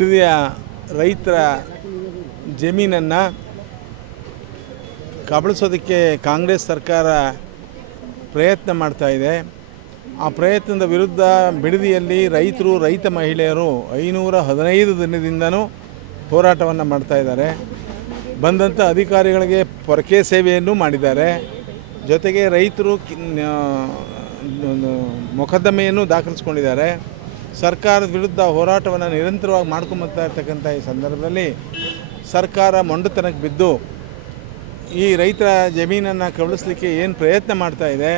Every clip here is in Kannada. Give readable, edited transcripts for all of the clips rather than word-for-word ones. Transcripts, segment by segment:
ಹಿರಿಯ ರೈತರ ಜಮೀನನ್ನು ಕಬಳಿಸೋದಕ್ಕೆ ಕಾಂಗ್ರೆಸ್ ಸರ್ಕಾರ ಪ್ರಯತ್ನ ಮಾಡ್ತಾ ಇದೆ. ಆ ಪ್ರಯತ್ನದ ವಿರುದ್ಧ ಬಿಡದಿಯಲ್ಲಿ ರೈತರು, ರೈತ ಮಹಿಳೆಯರು 515 ದಿನದಿಂದನೂ ಹೋರಾಟವನ್ನು ಮಾಡ್ತಾ ಇದ್ದಾರೆ. ಬಂದಂಥ ಅಧಿಕಾರಿಗಳಿಗೆ ಪೊರಕೆ ಸೇವೆಯನ್ನು ಮಾಡಿದ್ದಾರೆ. ಜೊತೆಗೆ ರೈತರು ಮೊಕದ್ದಮೆಯನ್ನು ದಾಖಲಿಸ್ಕೊಂಡಿದ್ದಾರೆ. ಸರ್ಕಾರದ ವಿರುದ್ಧ ಹೋರಾಟವನ್ನು ನಿರಂತರವಾಗಿ ಮಾಡ್ಕೊಂಬರ್ತಾ ಇರ್ತಕ್ಕಂಥ ಈ ಸಂದರ್ಭದಲ್ಲಿ ಸರ್ಕಾರ ಮೊಂಡುತನಕ್ಕೆ ಬಿದ್ದು ಈ ರೈತರ ಜಮೀನನ್ನು ಕಬಳಿಸಲಿಕ್ಕೆ ಏನು ಪ್ರಯತ್ನ ಮಾಡ್ತಾ ಇದೆ,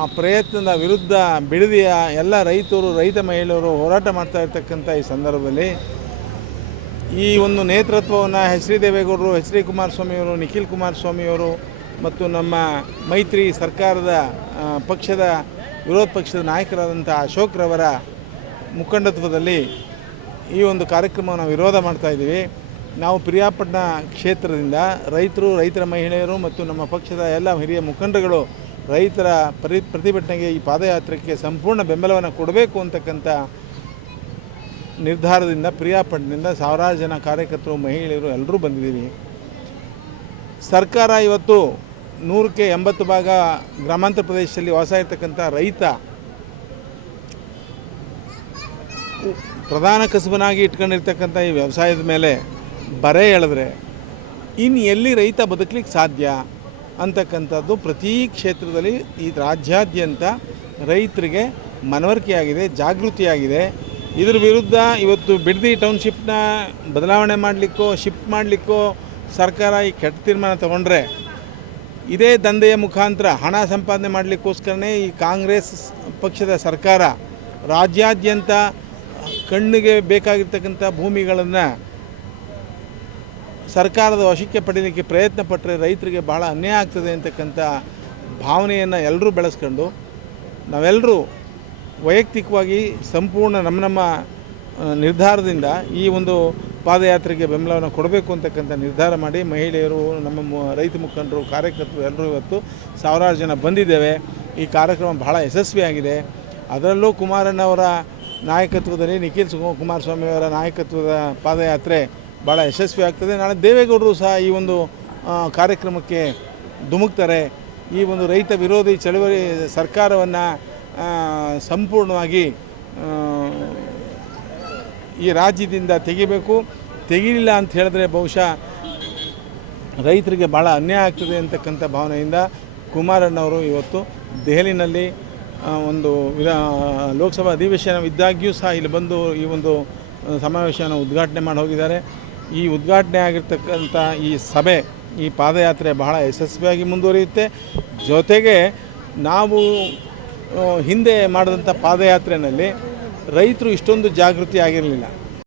ಆ ಪ್ರಯತ್ನದ ವಿರುದ್ಧ ಬಿಡದಿಯ ಎಲ್ಲ ರೈತರು, ರೈತ ಮಹಿಳೆಯರು ಹೋರಾಟ ಮಾಡ್ತಾ ಇರ್ತಕ್ಕಂಥ ಈ ಸಂದರ್ಭದಲ್ಲಿ ಈ ಒಂದು ನೇತೃತ್ವವನ್ನು ಎಚ್ ಡಿ ದೇವೇಗೌಡರು, ಎಚ್ ಡಿ ಕುಮಾರಸ್ವಾಮಿಯವರು, ನಿಖಿಲ್ ಕುಮಾರಸ್ವಾಮಿಯವರು ಮತ್ತು ನಮ್ಮ ಮೈತ್ರಿ ಸರ್ಕಾರದ ಪಕ್ಷದ ವಿರೋಧ ಪಕ್ಷದ ನಾಯಕರಾದಂಥ ಅಶೋಕ್ರವರ ಮುಖಂಡತ್ವದಲ್ಲಿ ಈ ಒಂದು ಕಾರ್ಯಕ್ರಮವನ್ನು ವಿರೋಧ ಮಾಡ್ತಾಯಿದ್ದೀವಿ. ನಾವು ಪ್ರಿಯಾಪಟ್ಟಣ ಕ್ಷೇತ್ರದಿಂದ ರೈತರು, ರೈತರ ಮಹಿಳೆಯರು ಮತ್ತು ನಮ್ಮ ಪಕ್ಷದ ಎಲ್ಲ ಹಿರಿಯ ಮುಖಂಡರುಗಳು ರೈತರ ಪ್ರತಿಭಟನೆಗೆ, ಈ ಪಾದಯಾತ್ರೆಗೆ ಸಂಪೂರ್ಣ ಬೆಂಬಲವನ್ನು ಕೊಡಬೇಕು ಅಂತಕ್ಕಂಥ ನಿರ್ಧಾರದಿಂದ ಪ್ರಿಯಾಪಟ್ಟಣದಿಂದ ಸಾವಿರಾರು ಜನ ಕಾರ್ಯಕರ್ತರು, ಮಹಿಳೆಯರು ಎಲ್ಲರೂ ಬಂದಿದ್ದೀವಿ. ಸರ್ಕಾರ ಇವತ್ತು 100ಕ್ಕೆ 80 ಭಾಗ ಗ್ರಾಮಾಂತರ ಪ್ರದೇಶದಲ್ಲಿ ವಾಸ ಇರ್ತಕ್ಕಂಥ ರೈತ ಪ್ರಧಾನ ಕಸುಬನಾಗಿ ಇಟ್ಕೊಂಡಿರ್ತಕ್ಕಂಥ ಈ ವ್ಯವಸಾಯದ ಮೇಲೆ ಬರೆ ಎಳೆದ್ರೆ ಇನ್ನು ಎಲ್ಲಿ ರೈತ ಬದುಕಲಿಕ್ಕೆ ಸಾಧ್ಯ ಅಂತಕ್ಕಂಥದ್ದು ಪ್ರತಿ ಕ್ಷೇತ್ರದಲ್ಲಿ ಈ ರಾಜ್ಯಾದ್ಯಂತ ರೈತರಿಗೆ ಮನವರಿಕೆಯಾಗಿದೆ, ಜಾಗೃತಿಯಾಗಿದೆ. ಇದರ ವಿರುದ್ಧ ಇವತ್ತು ಬಿಡದಿ ಟೌನ್ಶಿಪ್ನ ಬದಲಾವಣೆ ಮಾಡಲಿಕ್ಕೋ ಶಿಫ್ಟ್ ಮಾಡಲಿಕ್ಕೋ ಸರ್ಕಾರ ಈ ಕೆಟ್ಟ ತೀರ್ಮಾನ ತಗೊಂಡ್ರೆ ಇದೇ ದಂಧೆಯ ಮುಖಾಂತರ ಹಣ ಸಂಪಾದನೆ ಮಾಡಲಿಕ್ಕೋಸ್ಕರನೇ ಈ ಕಾಂಗ್ರೆಸ್ ಪಕ್ಷದ ಸರ್ಕಾರ ರಾಜ್ಯಾದ್ಯಂತ ಕಣ್ಣಿಗೆ ಬೇಕಾಗಿರ್ತಕ್ಕಂಥ ಭೂಮಿಗಳನ್ನು ಸರ್ಕಾರದ ವಶಕ್ಕೆ ಪಡೀಲಿಕ್ಕೆ ಪ್ರಯತ್ನ ಪಟ್ಟರೆ ರೈತರಿಗೆ ಭಾಳ ಅನ್ಯಾಯ ಆಗ್ತದೆ ಅಂತಕ್ಕಂಥ ಭಾವನೆಯನ್ನು ಎಲ್ಲರೂ ಬೆಳೆಸ್ಕೊಂಡು ನಾವೆಲ್ಲರೂ ವೈಯಕ್ತಿಕವಾಗಿ ಸಂಪೂರ್ಣ ನಮ್ಮ ನಿರ್ಧಾರದಿಂದ ಈ ಒಂದು ಪಾದಯಾತ್ರೆಗೆ ಬೆಂಬಲವನ್ನು ಕೊಡಬೇಕು ಅಂತಕ್ಕಂಥ ನಿರ್ಧಾರ ಮಾಡಿ ಮಹಿಳೆಯರು, ನಮ್ಮ ರೈತ ಮುಖಂಡರು, ಕಾರ್ಯಕರ್ತರು ಎಲ್ಲರೂ ಇವತ್ತು ಸಾವಿರಾರು ಜನ ಬಂದಿದ್ದೇವೆ. ಈ ಕಾರ್ಯಕ್ರಮ ಬಹಳ ಯಶಸ್ವಿಯಾಗಿದೆ. ಅದರಲ್ಲೂ ಕುಮಾರಣ್ಣವರ ನಾಯಕತ್ವದಲ್ಲಿ, ನಿಖಿಲ್ ಕುಮಾರಸ್ವಾಮಿಯವರ ನಾಯಕತ್ವದ ಪಾದಯಾತ್ರೆ ಭಾಳ ಯಶಸ್ವಿ ಆಗ್ತದೆ. ನಾಳೆ ದೇವೇಗೌಡರು ಸಹ ಈ ಒಂದು ಕಾರ್ಯಕ್ರಮಕ್ಕೆ ಧುಮುಕ್ತಾರೆ. ಈ ಒಂದು ರೈತ ವಿರೋಧಿ ಚಳವಳಿ ಸರ್ಕಾರವನ್ನು ಸಂಪೂರ್ಣವಾಗಿ ಈ ರಾಜ್ಯದಿಂದ ತೆಗೀಲಿಲ್ಲ ಅಂತ ಹೇಳಿದ್ರೆ ಬಹುಶಃ ರೈತರಿಗೆ ಭಾಳ ಅನ್ಯಾಯ ಆಗ್ತದೆ ಅಂತಕ್ಕಂಥ ಭಾವನೆಯಿಂದ ಕುಮಾರಣ್ಣವರು ಇವತ್ತು ದೆಹಲಿನಲ್ಲಿ ಒಂದು ಲೋಕಸಭಾ ಅಧಿವೇಶನವಿದ್ದಾಗ್ಯೂ ಸಹ ಇಲ್ಲಿ ಬಂದು ಈ ಒಂದು ಸಮಾವೇಶವನ್ನು ಉದ್ಘಾಟನೆ ಮಾಡಿ ಹೋಗಿದ್ದಾರೆ. ಈ ಉದ್ಘಾಟನೆ ಆಗಿರ್ತಕ್ಕಂಥ ಈ ಸಭೆ, ಈ ಪಾದಯಾತ್ರೆ ಬಹಳ ಯಶಸ್ವಿಯಾಗಿ ಮುಂದುವರಿಯುತ್ತೆ. ಜೊತೆಗೆ ನಾವು ಹಿಂದೆ ಮಾಡಿದಂಥ ಪಾದಯಾತ್ರೆಯಲ್ಲಿ ರೈತರು ಇಷ್ಟೊಂದು ಜಾಗೃತಿ ಆಗಿರಲಿಲ್ಲ.